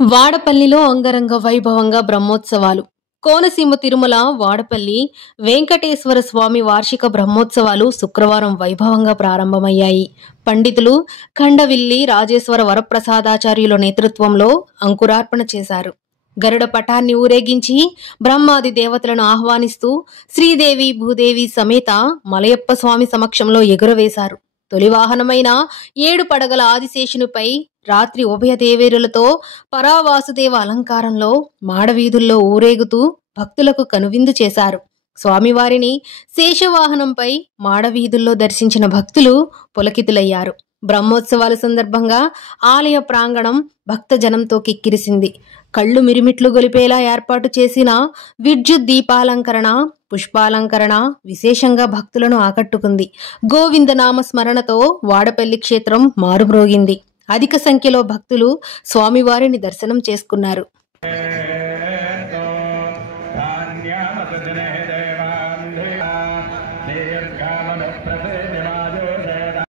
వాడపల్లిలో అంగరంగ వైభవంగా బ్రహ్మోత్సవాలు. కోనసీమ తిరుమల వాడపల్లి వెంకటేశ్వర స్వామి వార్షిక బ్రహ్మోత్సవాలు శుక్రవారం వైభవంగా ప్రారంభమయ్యాయి. పండితులు ఖండవిల్లి రాజేశ్వర వరప్రసాదాచార్యుల నేతృత్వంలో అంకురార్పణ చేశారు. గరుడ పటాన్ని ఊరేగించి బ్రహ్మాది దేవతలను ఆహ్వానిస్తూ శ్రీదేవి భూదేవి సమేత మలయప్ప స్వామి సమక్షంలో ఎగురవేశారు. తొలి వాహనమైన 7 పడగల ఆదిశేషునిపై రాత్రి ఉభయ దేవేరులతో పరావాసుదేవ అలంకారంలో మాడవీధుల్లో ఊరేగుతూ భక్తులకు కనువిందు చేశారు. స్వామివారిని శేషవాహనంపై మాడవీధుల్లో దర్శించిన భక్తులు పులకితులయ్యారు. బ్రహ్మోత్సవాల సందర్భంగా ఆలయ ప్రాంగణం భక్తజనంతో కిక్కిరిసింది. కళ్ళు మిరిమిట్లు గొలిపేలా ఏర్పాటు చేసిన విద్యుత్ దీపాలంకరణ, పుష్పాలంకరణ విశేషంగా భక్తులను ఆకట్టుకుంది. గోవిందనామ స్మరణతో వాడపల్లి క్షేత్రం మారుమ్రోగింది. అధిక సంఖ్యలో భక్తులు స్వామివారిని దర్శనం చేసుకున్నారు.